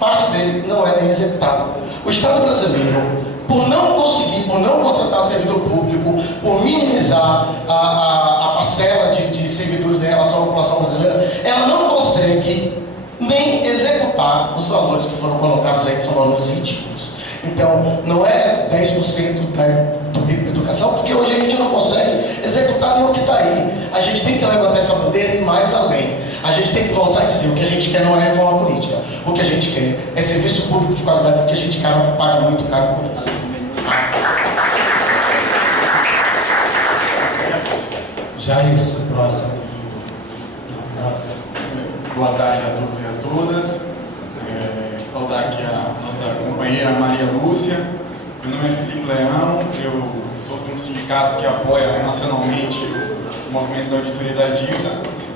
parte dele não é nem executado. O Estado brasileiro, por não conseguir, por não contratar servidor público, por minimizar a parcela de servidores em relação à população brasileira, ela não consegue nem executar os valores que foram colocados aí, que são valores ridículos. Então, não é 10% do PIB da educação, porque hoje a gente não consegue executar nem o que está aí. A gente tem que levantar essa bandeira e ir mais além. A gente tem que voltar e dizer: o que a gente quer não é reforma política. O que a gente quer é serviço público de qualidade, porque a gente paga muito caro por isso. Já isso, próximo. Boa tarde a todos e a todas. Saudar aqui a nossa companheira Maria Lúcia. Meu nome é Felipe Leão, eu sou de um sindicato que apoia nacionalmente o movimento da auditoria da dívida.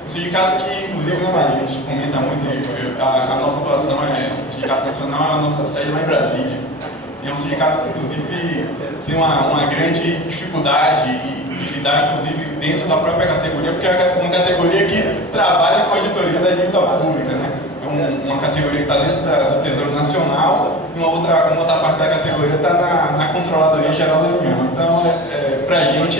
Um sindicato que, inclusive, né, Maria, a gente comenta muito, a nossa atuação o Sindicato Nacional, a nossa sede lá em Brasília. É um sindicato que, inclusive, tem uma grande dificuldade de lidar, inclusive, dentro da própria categoria, porque é uma categoria que trabalha com a auditoria da dívida pública, né? É uma categoria que está dentro do Tesouro Nacional e uma outra parte da categoria está na Controladoria Geral da União. Então, para a gente,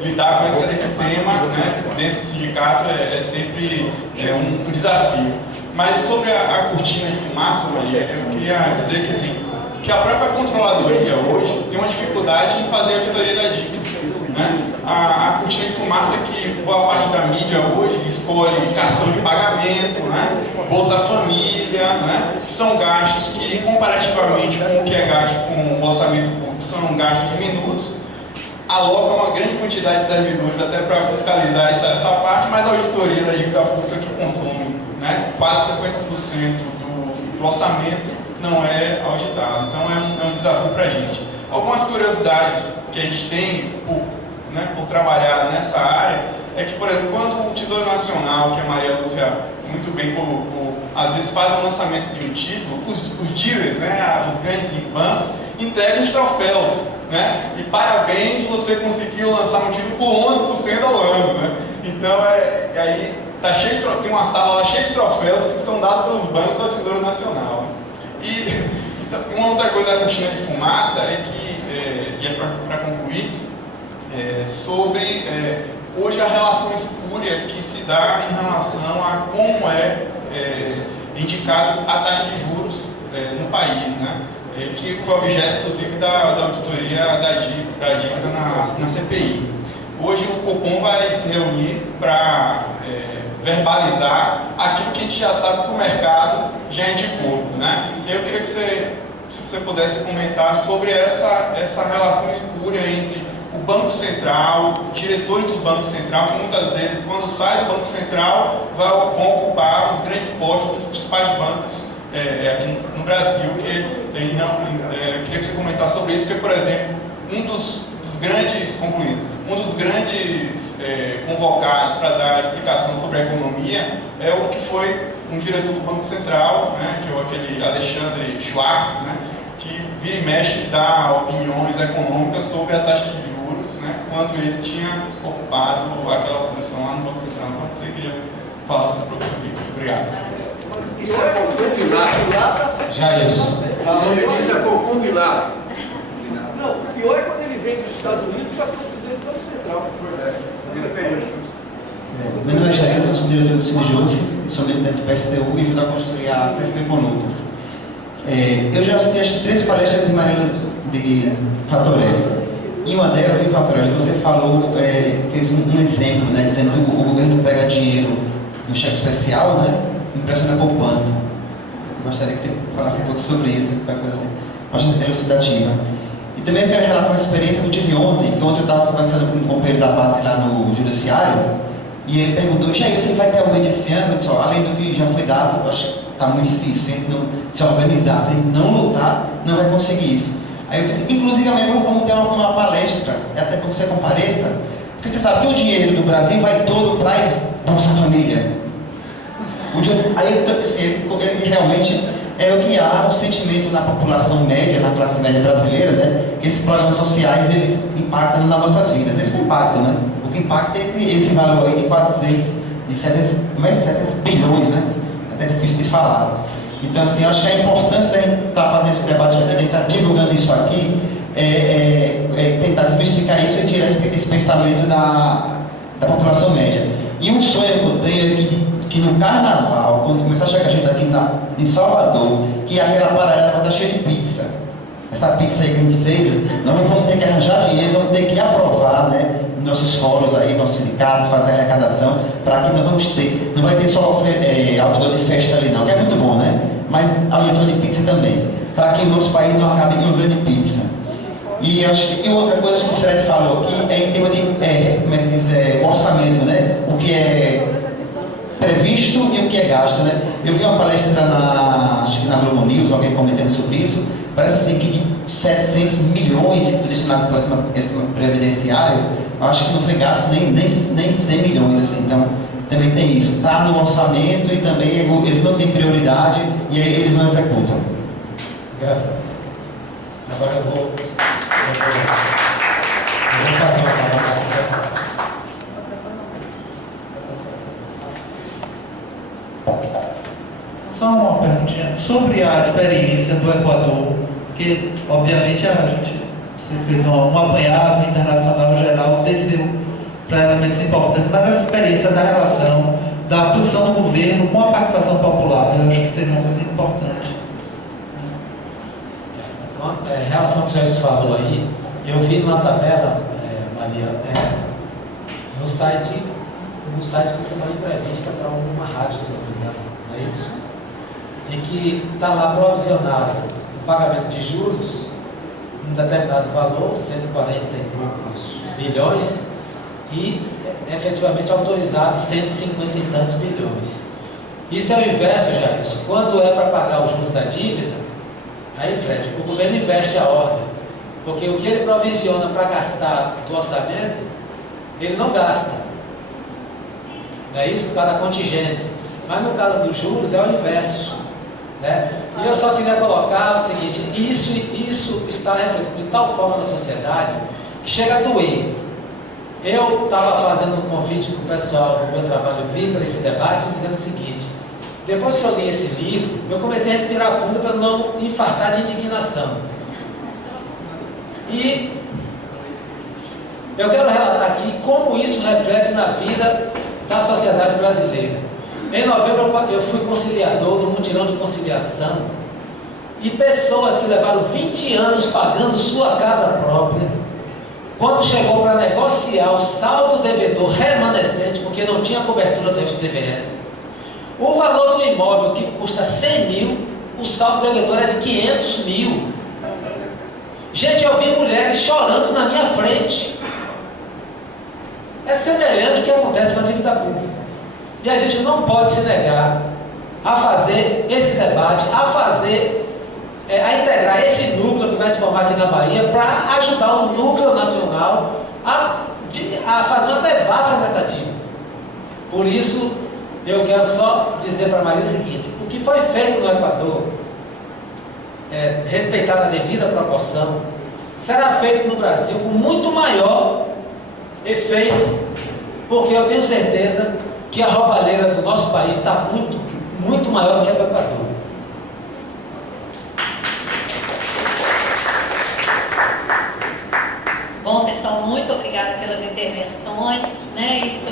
lidar com esse tema, né, dentro do sindicato é sempre um desafio. Mas sobre a cortina de fumaça, Maria, eu queria dizer que, assim, que a própria Controladoria hoje tem uma dificuldade em fazer a auditoria da dívida. Né? A cortina de fumaça que boa parte da mídia hoje escolhe cartão de pagamento, né? Bolsa Família, né? Que são gastos que, comparativamente com o que é gasto com o orçamento público, são gastos diminutos, aloca uma grande quantidade de servidores até para fiscalizar essa parte, mas a auditoria da dívida pública que consome, né, quase 50% do orçamento não é auditado. Então é um desafio para a gente. Algumas curiosidades que a gente tem por trabalhar nessa área é que, por exemplo, quando o Tesouro Nacional, que a Maria Lúcia muito bem colocou, às vezes faz o lançamento de um título, os dealers, né, os grandes bancos, entregam os troféus, né? E parabéns, você conseguiu lançar um título por 11% ao ano, né? Então, aí tá cheio tem uma sala lá cheia de troféus que são dados pelos bancos ao Tesouro Nacional. E então, uma outra coisa da cortina de fumaça é que, e é para concluir, sobre hoje a relação espúria que se dá em relação a como indicado a taxa de juros no país, né? Que foi objeto, inclusive, da auditoria da dívida na CPI. Hoje o Copom vai se reunir para verbalizar aquilo que a gente já sabe que o mercado já indicou, né? E eu queria que se você pudesse comentar sobre essa relação espúria entre o Banco Central, diretores do Banco Central, que muitas vezes, quando sai do Banco Central, vão ocupar os grandes postos dos principais bancos aqui no Brasil. Eu queria que você comentasse sobre isso, porque, por exemplo, um dos grandes convocados para dar a explicação sobre a economia é o que foi um diretor do Banco Central, né, que é aquele Alexandre Schwartz, né, que vira e mexe dá opiniões econômicas sobre a taxa de juros, né, quando ele tinha ocupado aquela posição lá no Banco Central. Então, você queria falar sobre isso. Obrigado. Isso é por combinado. Já isso. Isso é por combinado. Não, o pior é quando ele vem dos Estados Unidos para ser presidente do Banco Central. Meu nome é Jair, eu sou diretor do Sinjuf, sou militante do PSTU e ajudo a construir a CSP com lutas. Eu já assisti acho que 3 palestras de Marina de Fatorelli. Em uma delas, em Fatorelli, você falou, fez um exemplo, né, dizendo que o governo pega dinheiro no cheque especial, né, e empresta na poupança. Eu gostaria que você falasse um pouco sobre isso, qualquer coisa assim, bastante elucidativa. E também eu quero relatar uma experiência que eu tive ontem, que ontem eu estava conversando com um companheiro da base lá no Judiciário, e ele perguntou: Jair, você vai ter aumento esse ano? Eu disse: além do que já foi dado, eu acho que está muito difícil, se a gente não se organizar, se a gente não lutar, não vai conseguir isso. Aí eu disse: inclusive amanhã vamos ter uma palestra, até para que você compareça, porque você sabe que o dinheiro do Brasil vai todo para eles, Bolsa Família. Aí ele realmente é o que há, o sentimento na população média, na classe média brasileira, né? Esses programas sociais, eles impactam nas nossas vidas, eles impactam, né? O que impacta é esse valor aí de 700 bilhões, né? É até difícil de falar. Então, assim, eu acho que a importância da gente estar fazendo esse debate, da gente estar divulgando isso aqui, é tentar desmistificar isso e tirar esse pensamento da população média. E um sonho que eu tenho é que no carnaval, quando começar a chegar a gente aqui em Salvador, que aquela parada está cheia de pizza. Essa pizza aí que a gente fez, nós não vamos ter que arranjar dinheiro, vamos ter que aprovar, né? Nossos fóruns aí, nossos sindicatos, fazer arrecadação, para que nós vamos ter, não vai ter só outdoor de festa ali não, que é muito bom, né? Mas outdoor de pizza também, para que o nosso país não acabe em um grande pizza. E acho que outra coisa que o Fred falou aqui é em cima de, como é que diz, orçamento, né? O que é previsto e o que é gasto, né? Eu vi uma palestra acho que na Globo News, alguém comentando sobre isso, parece assim que de 700 milhões que foi destinado para esse previdenciário, eu acho que não foi gasto nem 100 milhões, assim, então também tem isso, está no orçamento e também eles não têm prioridade e aí eles não executam. Graças. Agora eu vou fazer uma colocação. Só uma perguntinha sobre a experiência do Equador, que obviamente a gente fez um apanhado internacional geral, desceu para elementos importantes, mas a experiência da relação, da posição do governo com a participação popular, eu acho que seria muito importante. Em relação ao que o Jair falou aí, eu vi numa tabela, Maria, no site que você vai entrevista para uma rádio, se não me engano, não é isso? E que está lá provisionado o pagamento de juros, um determinado valor, 140 e poucos bilhões, e efetivamente autorizado 150 e tantos bilhões. Isso é o inverso, Jair. Quando é para pagar o juros da dívida, aí, Fred, o governo inverte a ordem, porque o que ele provisiona para gastar do orçamento, ele não gasta. Não é isso? Por causa da contingência. Mas no caso dos juros é o inverso, né? E eu só queria colocar o seguinte, isso está refletido de tal forma na sociedade que chega a doer. Eu estava fazendo um convite para o pessoal do meu trabalho vir para esse debate dizendo o seguinte: depois que eu li esse livro, eu comecei a respirar fundo para não infartar de indignação. E eu quero relatar aqui como isso reflete na vida da sociedade brasileira. Em novembro eu fui conciliador do mutirão de conciliação e pessoas que levaram 20 anos pagando sua casa própria, quando chegou para negociar o saldo devedor remanescente, porque não tinha cobertura do FCVS, o valor do imóvel que custa 100 mil, o saldo devedor é de 500 mil. Gente, eu vi mulheres chorando na minha frente. É semelhante ao que acontece com a dívida pública. E a gente não pode se negar a fazer esse debate, a integrar esse núcleo que vai se formar aqui na Bahia para ajudar o núcleo nacional a fazer uma devassa nessa dívida. Por isso, eu quero só dizer para a Maria o seguinte: o que foi feito no Equador, respeitada a devida proporção, será feito no Brasil com muito maior efeito, porque eu tenho certeza que a roubalheira do nosso país está muito, muito maior do que a do Equador. Bom, pessoal, muito obrigada pelas intervenções, né? Isso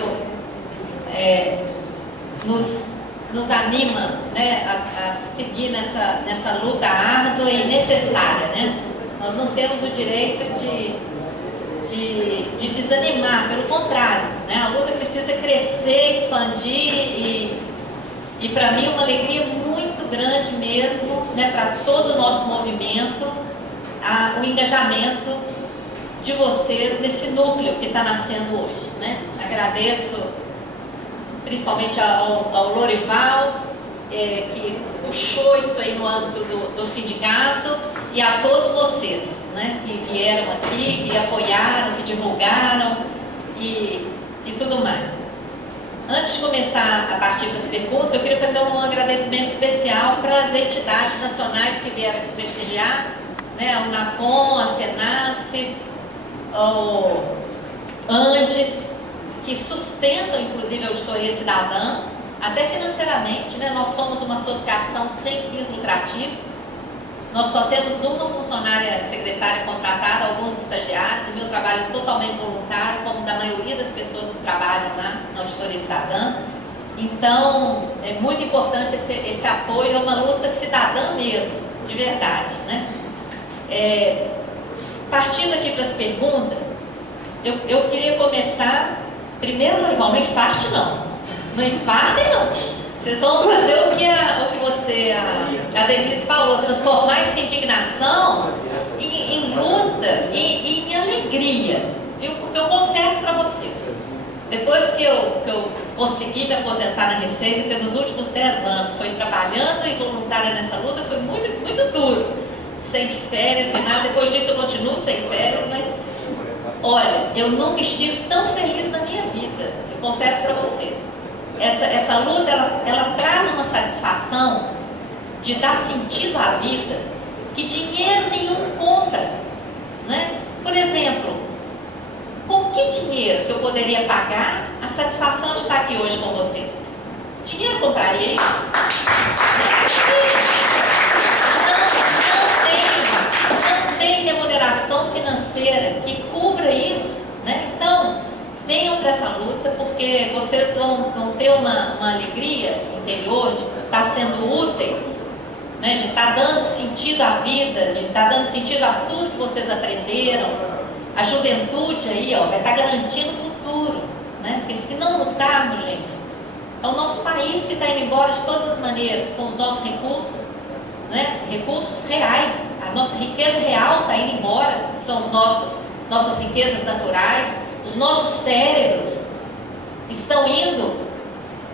nos anima, né, a seguir nessa luta árdua e necessária, né? Nós não temos o direito de desanimar, pelo contrário, né? A luta precisa crescer, expandir e para mim uma alegria muito grande mesmo, né, para todo o nosso movimento, o engajamento de vocês nesse núcleo que está nascendo hoje, né? Agradeço principalmente ao Lorival, que puxou isso aí no âmbito do sindicato, e a todos vocês, né, que vieram aqui, que apoiaram, que divulgaram e tudo mais. Antes de começar a partir para as perguntas, eu queria fazer um agradecimento especial para as entidades nacionais que vieram aqui prestigiar, né, a UNACOM, a FENASPES, o ANDES, que sustentam inclusive a auditoria cidadã, até financeiramente, né? Nós somos uma associação sem fins lucrativos, nós só temos uma funcionária secretária contratada, alguns estagiários, o meu trabalho é totalmente voluntário, como da maioria das pessoas que trabalham lá na Auditoria Cidadã. Então, é muito importante esse apoio, é uma luta cidadã mesmo, de verdade, né? Partindo aqui para as perguntas, eu queria começar, primeiro, não infarte não infartem não. Vocês vão fazer o que a Denise falou, transformar essa indignação em luta e em alegria, viu? Porque eu confesso para vocês, depois que eu consegui me aposentar na Receita, pelos últimos 10 anos, foi trabalhando e voluntária nessa luta, foi muito, muito duro, sem férias e nada. Depois disso eu continuo sem férias, mas olha, eu nunca estive tão feliz na minha vida, eu confesso para vocês. Essa luta, ela traz uma satisfação de dar sentido à vida que dinheiro nenhum compra, né? Por exemplo, com que dinheiro que eu poderia pagar a satisfação de estar aqui hoje com vocês? Dinheiro compraria isso? Não tem remuneração financeira que cubra isso, né? Então, venham para essa luta, porque vocês vão ter uma alegria interior de estar sendo úteis, né? De estar dando sentido à vida, de estar dando sentido a tudo que vocês aprenderam. A juventude aí, ó, vai estar garantindo o futuro, né? Porque se não lutarmos, gente, é o nosso país que está indo embora de todas as maneiras, com os nossos recursos, né? Recursos reais, a nossa riqueza real está indo embora, que são as nossas riquezas naturais. Os nossos cérebros estão indo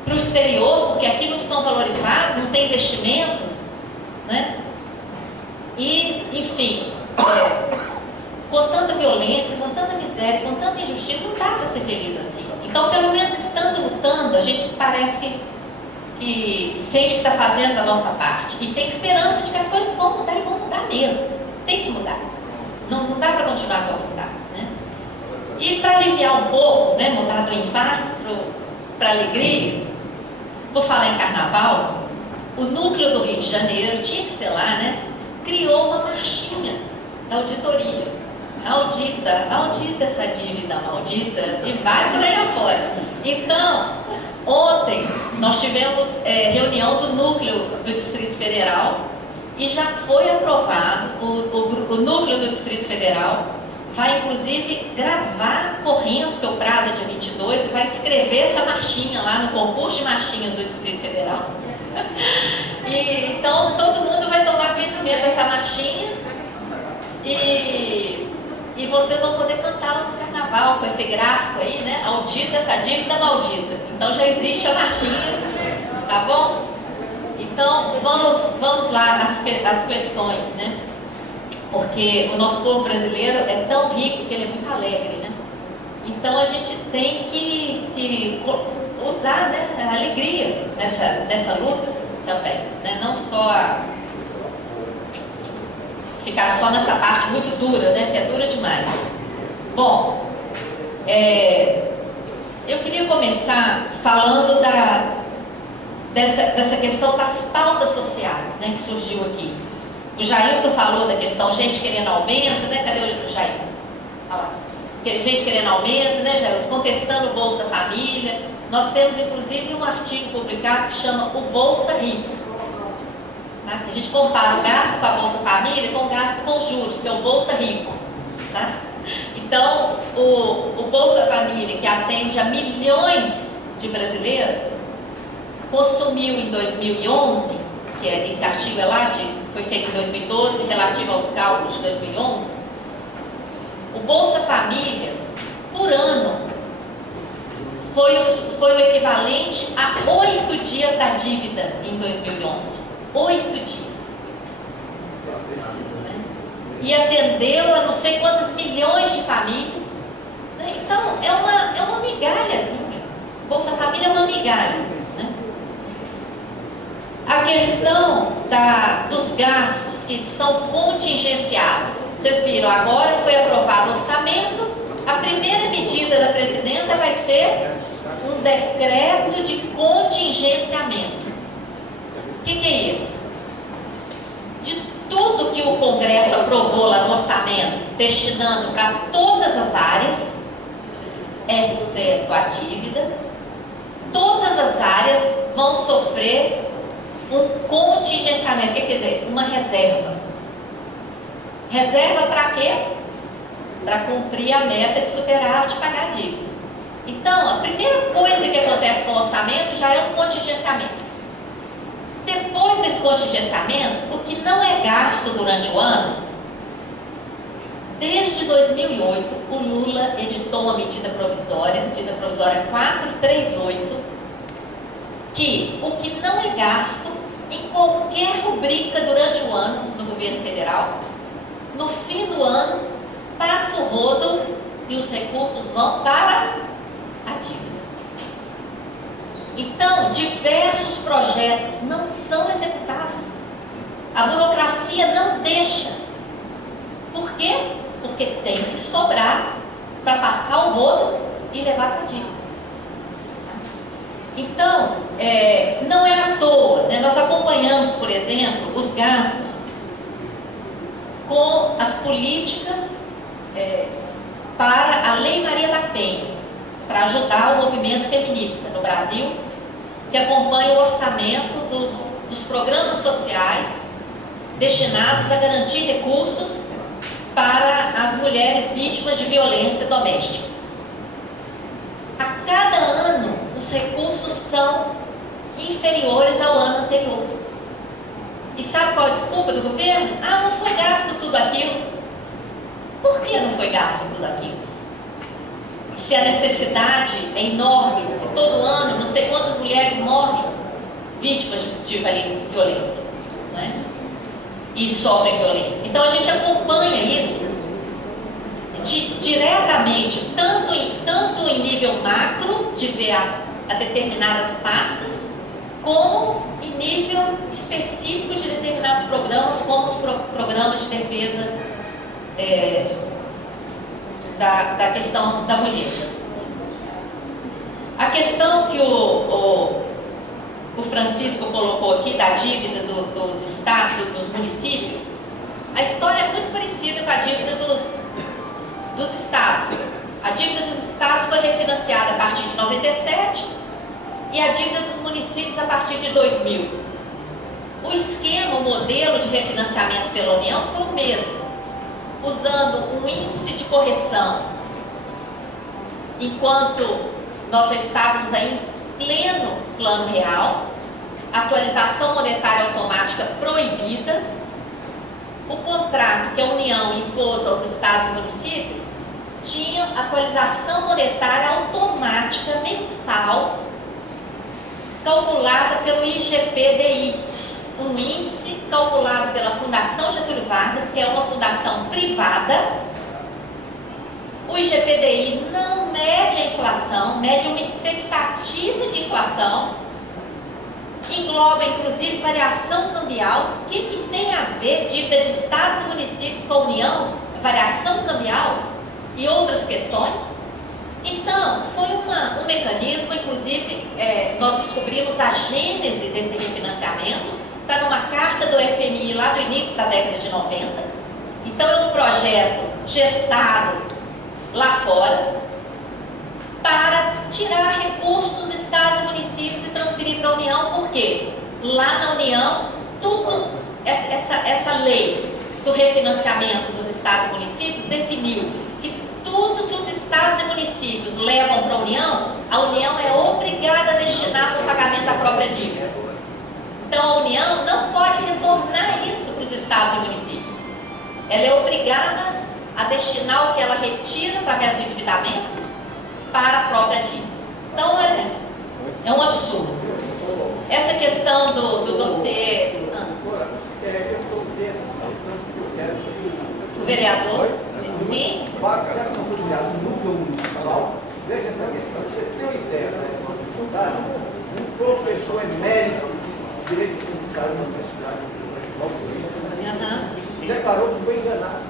para o exterior, porque aqui não são valorizados, não tem investimentos, né? E, enfim, com tanta violência, com tanta miséria, com tanta injustiça, não dá para ser feliz assim. Então, pelo menos estando lutando, a gente parece que sente que está fazendo a nossa parte. E tem esperança de que as coisas vão mudar e vão mudar mesmo. Tem que mudar. Não dá para continuar como está, né? E para aliviar um pouco, né, mudar do infarto para alegria, vou falar em carnaval, o núcleo do Rio de Janeiro, tinha que ser lá, né, criou uma marchinha da auditoria. Audita essa dívida maldita e vai por aí afora. Então, ontem nós tivemos reunião do núcleo do Distrito Federal e já foi aprovado, o núcleo do Distrito Federal vai inclusive gravar correndo, porque o prazo é dia 22, e vai escrever essa marchinha lá no concurso de marchinhas do Distrito Federal. E, então todo mundo vai tomar conhecimento dessa marchinha e vocês vão poder cantar no carnaval com esse gráfico aí, né? Audita essa dívida maldita. Então já existe a marchinha, tá bom? Então vamos lá as questões, né? Porque o nosso povo brasileiro é tão rico que ele é muito alegre, né? Então a gente tem que usar, né, a alegria nessa luta também, né? Não só ficar só nessa parte muito dura, né? Que é dura demais. Bom, eu queria começar falando dessa questão das pautas sociais, né, que surgiu aqui. O Jailson falou da questão gente querendo aumento, né? Cadê o Jailson? Olha lá. Gente querendo aumento, né, Jailson? Contestando o Bolsa Família. Nós temos, inclusive, um artigo publicado que chama o Bolsa Rico. Tá? A gente compara o gasto com a Bolsa Família com o gasto com os juros, que é o Bolsa Rico. Tá? Então, o Bolsa Família, que atende a milhões de brasileiros, consumiu em 2011, que esse artigo foi feito em 2012, relativo aos cálculos de 2011, o Bolsa Família, por ano, foi o equivalente a 8 dias da dívida em 2011. 8 dias. E atendeu a não sei quantos milhões de famílias. Então, é uma migalhazinha. Bolsa Família é uma migalha. Né? A questão dos gastos que são contingenciados. Vocês viram, agora foi aprovado o orçamento. A primeira medida da presidenta vai ser um um decreto de contingenciamento. O que é isso? De tudo que o Congresso aprovou lá no orçamento, destinando para todas as áreas, exceto a dívida, todas as áreas vão sofrer um contingenciamento. O que quer dizer? Uma reserva. Reserva para quê? Para cumprir a meta de superar, de pagar a dívida. Então, a primeira coisa que acontece com o orçamento já é um contingenciamento. Depois desse contingenciamento, o que não é gasto durante o ano, desde 2008, o Lula editou uma medida provisória 438, que o que não é gasto em qualquer rubrica durante o ano no governo federal, no fim do ano, passa o rodo e os recursos vão para a dívida. Então, diversos projetos não são executados. A burocracia não deixa. Por quê? Porque tem que sobrar para passar o rodo e levar para a dívida. Então, não é à toa, né? Nós acompanhamos, por exemplo, os gastos com as políticas para a Lei Maria da Penha, para ajudar o movimento feminista no Brasil, que acompanha o orçamento dos programas sociais destinados a garantir recursos para as mulheres vítimas de violência doméstica. A cada ano, os recursos são inferiores ao ano anterior. E sabe qual é a desculpa do governo? Ah, não foi gasto tudo aquilo. Por que não foi gasto tudo aquilo? Se a necessidade é enorme, se todo ano não sei quantas mulheres morrem vítimas de violência, né? E sofrem violência. Então a gente acompanha isso diretamente, tanto em nível macro, de ver a determinadas pastas, como em nível específico de determinados programas, como os programas de defesa da questão da mulher. A questão que o Francisco colocou aqui da dívida dos estados, dos municípios, a história é muito parecida com a dívida dos estados. A dívida dos estados foi refinanciada a partir de 97 e a dívida dos municípios a partir de 2000. O esquema, o modelo de refinanciamento pela União foi o mesmo, usando um índice de correção, enquanto nós já estávamos aí em pleno plano real, atualização monetária automática proibida. O contrato que a União impôs aos estados e municípios tinha atualização monetária automática mensal, calculada pelo IGPDI, um índice calculado pela Fundação Getúlio Vargas, que é uma fundação privada. O IGPDI não mede a inflação, mede uma expectativa de inflação, engloba inclusive variação cambial. O que tem a ver dívida de estados e municípios com a União, variação cambial e outras questões? Então, foi um mecanismo, inclusive, nós descobrimos a gênese desse refinanciamento, está numa carta do FMI lá do início da década de 90. Então, é um projeto gestado lá fora para tirar recursos dos estados e municípios e transferir para a União. Por quê? Lá na União, essa lei do refinanciamento dos estados e municípios definiu que tudo que os estados e municípios levam para a União é obrigada a destinar para o pagamento da própria dívida. Então a União não pode retornar isso para os estados e municípios. Ela é obrigada a destinar o que ela retira através do endividamento para a própria dívida. Então é um absurdo. Essa questão do dossiê. O vereador? Sim. Veja essa questão, você tem uma ideia da dificuldade? Um professor emérito de direito tributário na universidade declarou que foi enganado.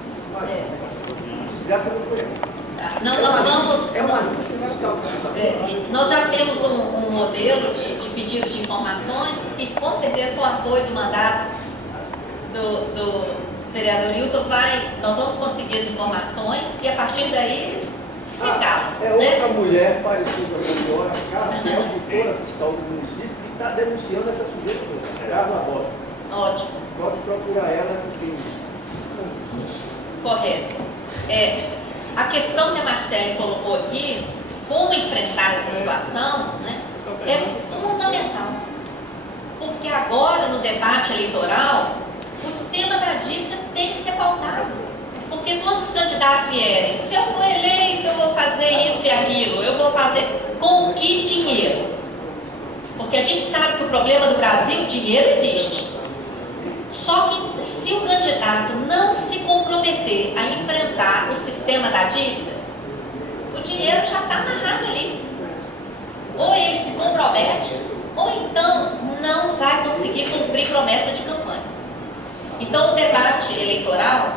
Já foi. Não, nós vamos. É uma justificativa. fiscal precisa ver. Nós já temos um modelo de pedido de informações que, com certeza, com o apoio do mandato do vereador Hilton, nós vamos conseguir as informações e, a partir daí, secá-las. É outra mulher parecida com a senhora, Carla, que é auditora fiscal do município, que está denunciando essa sujeira toda, Carla Rocha. Ótimo. Pode procurar ela, enfim. Correto. A questão que a Marcele colocou aqui, como enfrentar essa situação, né, é fundamental. Porque agora, no debate eleitoral, o tema da dívida tem que ser pautado. Porque quando os candidatos vierem, se eu for eleito, eu vou fazer isso e aquilo, eu vou fazer com que dinheiro? Porque a gente sabe que o problema do Brasil, dinheiro existe. Só que se o candidato não se comprometer a enfrentar o sistema da dívida, o dinheiro já está amarrado ali. Ou ele se compromete, ou então não vai conseguir cumprir promessa de campanha. Então o debate eleitoral,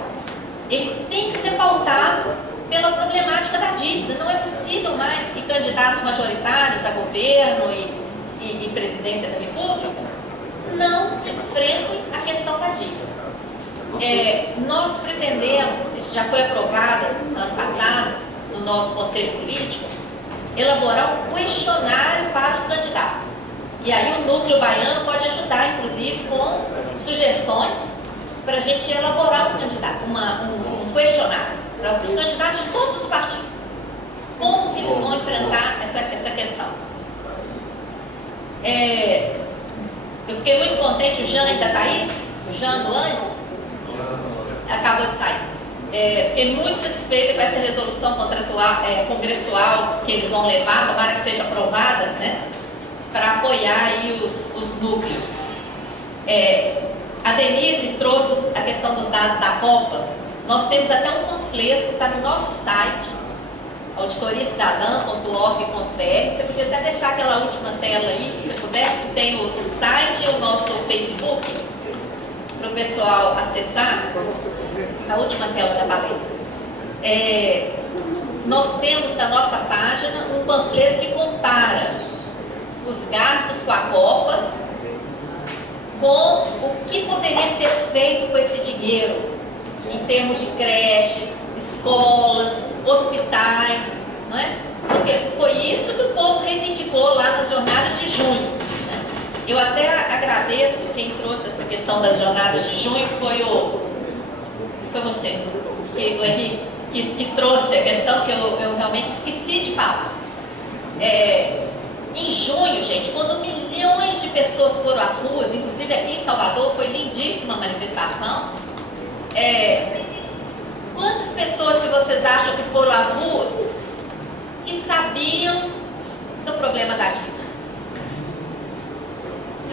ele tem que ser pautado pela problemática da dívida. Não é possível mais que candidatos majoritários a governo e presidência da República não enfrentem a questão da dívida. Nós pretendemos, isso já foi aprovado ano passado no nosso Conselho Político, elaborar um questionário para os candidatos. E aí o Núcleo Baiano pode ajudar, inclusive, com sugestões para a gente elaborar um questionário para os candidatos de todos os partidos. Como que eles vão enfrentar essa questão? Eu fiquei muito contente, o Jean ainda está aí? O Jean do antes? Acabou de sair. Fiquei muito satisfeita com essa resolução congressual que eles vão levar, tomara que seja aprovada, né, para apoiar aí os núcleos. A Denise trouxe a questão dos dados da Copa. Nós temos até um panfleto que está no nosso site, auditoriacidadã.org.br. Você podia até deixar aquela última tela aí, se você puder, que tem o site e o nosso Facebook, para o pessoal acessar. A última tela da palestra. Nós temos na nossa página um panfleto que compara os gastos com a Copa com o que poderia ser feito com esse dinheiro em termos de creches, escolas, hospitais, não é? Porque foi isso que o povo reivindicou lá nas jornadas de junho, né? Eu até agradeço quem trouxe essa questão das jornadas de junho, foi você, o Henrique, que trouxe a questão que eu realmente esqueci de falar. Em junho, gente, quando milhões de pessoas foram às ruas, inclusive aqui em Salvador, foi lindíssima a manifestação. Quantas pessoas que vocês acham que foram às ruas que sabiam do problema da dívida?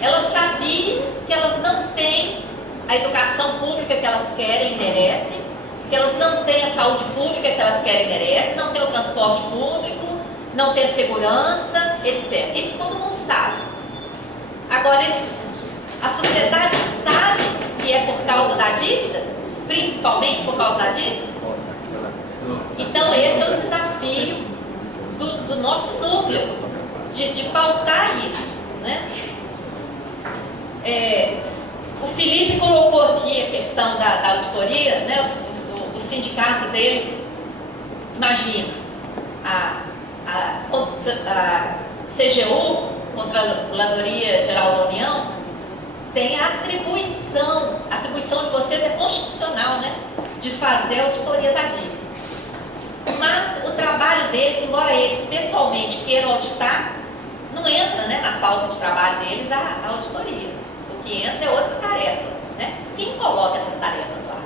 Elas sabiam que elas não têm a educação pública que elas querem e merecem, que elas não têm a saúde pública que elas querem e merecem, não têm o transporte público, não têm segurança, etc. Isso todo mundo sabe. Agora, a sociedade sabe que é por causa da dívida, principalmente por causa da dívida. Então, esse é o desafio do nosso núcleo, de pautar isso, né? O Felipe colocou aqui a questão da auditoria, né? O sindicato deles, imagina, a CGU, Controladoria Geral da União, tem a atribuição de vocês é constitucional, né? De fazer a auditoria da dívida. Mas o trabalho deles, embora eles pessoalmente queiram auditar, não entra, né, na pauta de trabalho deles a auditoria. O que entra é outra tarefa, né? Quem coloca essas tarefas lá?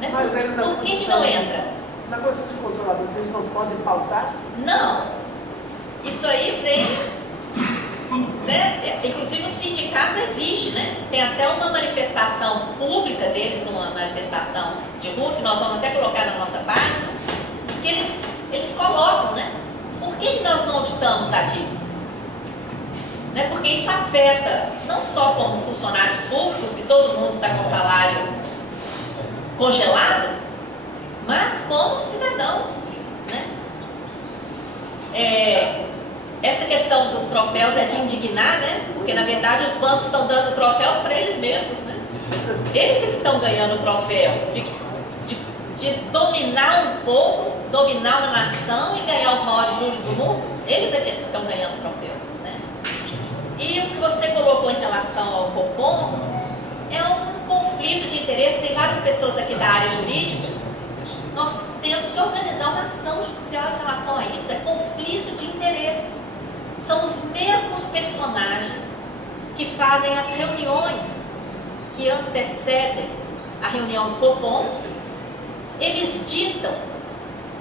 Né? Mas eles na Por que não entra? Na condição de controladores, eles não podem pautar? Não. Isso aí vem, né? Inclusive o sindicato exige, né? Tem até uma manifestação pública deles, numa manifestação de rua, que nós vamos até colocar na nossa página, que eles colocam, né? Por que nós não auditamos a dívida? Né? Porque isso afeta não só como funcionários públicos, que todo mundo está com salário congelado, mas como cidadãos, né? essa questão dos troféus é de indignar, né? Porque na verdade os bancos estão dando troféus para eles mesmos, né? Eles é que estão ganhando o troféu de dominar um povo, dominar uma nação e ganhar os maiores juros do mundo. Eles é que estão ganhando o troféu, né? E o que você colocou em relação ao Copom é um conflito de interesse. Tem várias pessoas aqui da área jurídica. Nós temos que organizar uma ação judicial em relação a isso. É conflito de interesses. São os mesmos personagens que fazem as reuniões que antecedem a reunião do Copom. Eles ditam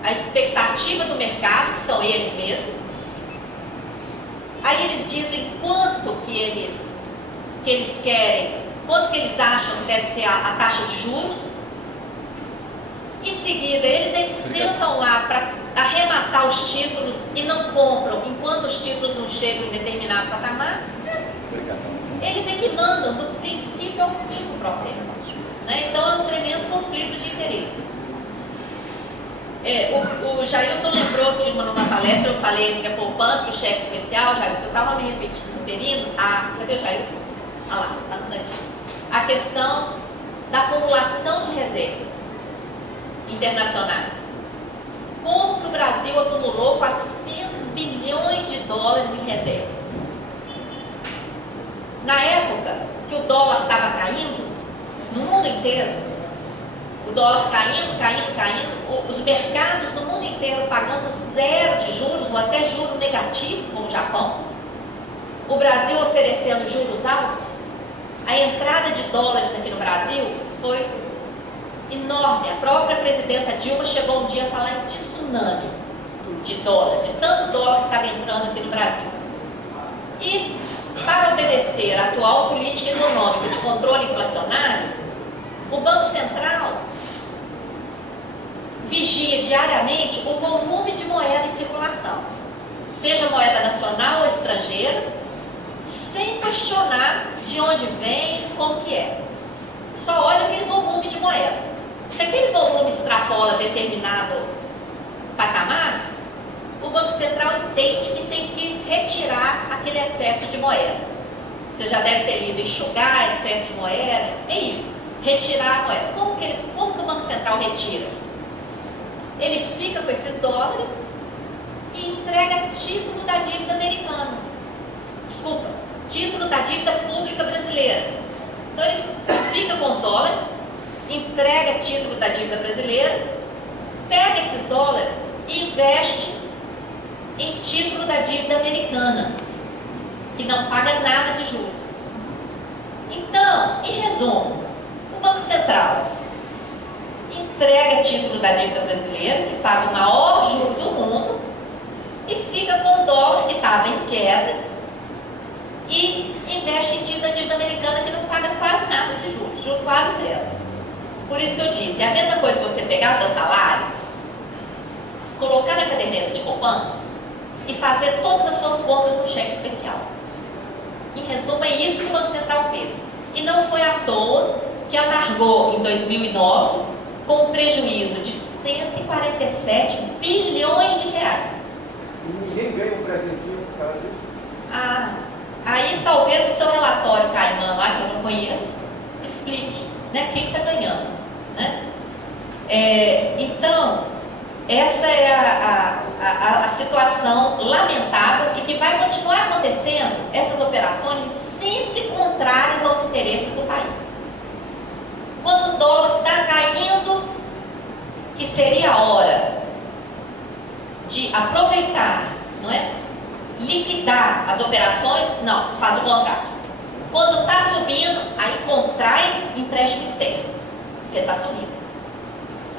a expectativa do mercado, que são eles mesmos. Aí eles dizem quanto que eles querem, quanto que eles acham que deve ser a taxa de juros. Em seguida, eles é que sentam lá para arrematar os títulos e não compram enquanto os títulos não chegam em determinado patamar. Eles é que mandam do princípio ao fim do processo, né? Então é um tremendo conflito de interesses. O Jailson lembrou que numa palestra eu falei entre a poupança e o cheque especial. Jailson, eu estava me referindo a... Cadê o Jailson? Ah lá, está no cantinho. A questão da acumulação de reservas internacionais. Como que o Brasil acumulou 400 bilhões de dólares em reservas? Na época que o dólar estava caindo, no mundo inteiro, o dólar caindo, os mercados do mundo inteiro pagando zero de juros ou até juro negativo, como o Japão, o Brasil oferecendo juros altos, a entrada de dólares aqui no Brasil foi enorme. A própria presidenta Dilma chegou um dia a falar em tsunami de dólares, de tanto dólar que estava entrando aqui no Brasil. E, para obedecer à atual política econômica de controle inflacionário, o Banco Central vigia diariamente o volume de moeda em circulação, seja moeda nacional ou estrangeira, sem questionar de onde vem, como que é. Só olha aquele volume de moeda. Se aquele volume extrapola determinado patamar, o Banco Central entende que tem que retirar aquele excesso de moeda. Você já deve ter lido enxugar excesso de moeda. É isso, retirar a moeda. Como que o Banco Central retira? Ele fica com esses dólares e entrega título da dívida americana. Desculpa, título da dívida pública brasileira. Então ele fica com os dólares, entrega título da dívida brasileira, pega esses dólares e investe em título da dívida americana, que não paga nada de juros. Então, em resumo, o Banco Central entrega título da dívida brasileira, que paga o maior juro do mundo, e fica com o dólar que estava em queda e investe em título da dívida americana, que não paga quase nada de juros, juro quase zero. Por isso que eu disse, é a mesma coisa que você pegar seu salário, colocar na caderneta de poupança e fazer todas as suas compras no cheque especial. Em resumo, é isso que o Banco Central fez. E não foi à toa que amargou em 2009 com um prejuízo de 147 bilhões de reais. E ninguém ganha um presentinho por causa disso. Aí talvez o seu relatório Caimã lá, que eu não conheço, explique, né, quem está ganhando, né? Então, essa é a situação lamentável e que vai continuar acontecendo, essas operações sempre contrárias aos interesses do país. Quando o dólar está caindo, que seria a hora de aproveitar, não é? Liquidar as operações, não, faz o contrário. Quando está subindo, aí contrai empréstimo externo, porque está subindo.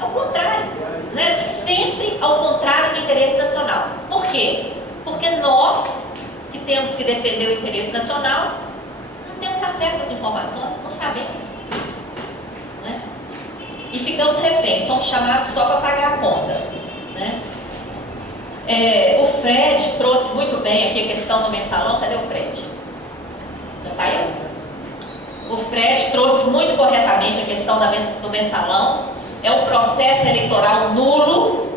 É o contrário, né? Sempre ao contrário do interesse nacional. Por quê? Porque nós, que temos que defender o interesse nacional, não temos acesso às informações, não sabemos. Né? E ficamos reféns, somos chamados só para pagar a conta. Né? O Fred trouxe muito bem aqui a questão do mensalão. Cadê o Fred? Já saiu? O Fred trouxe muito corretamente a questão do mensalão. É um processo eleitoral nulo.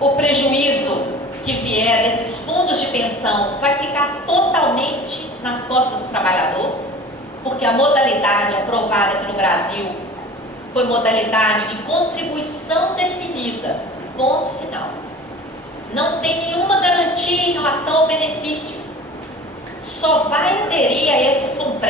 o prejuízo que vier desses fundos de pensão vai ficar totalmente nas costas do trabalhador, porque a modalidade aprovada aqui no Brasil foi modalidade de contribuição definida, ponto final. Não tem nenhuma garantia em relação ao benefício. Só vai aderir a esse FUNPREV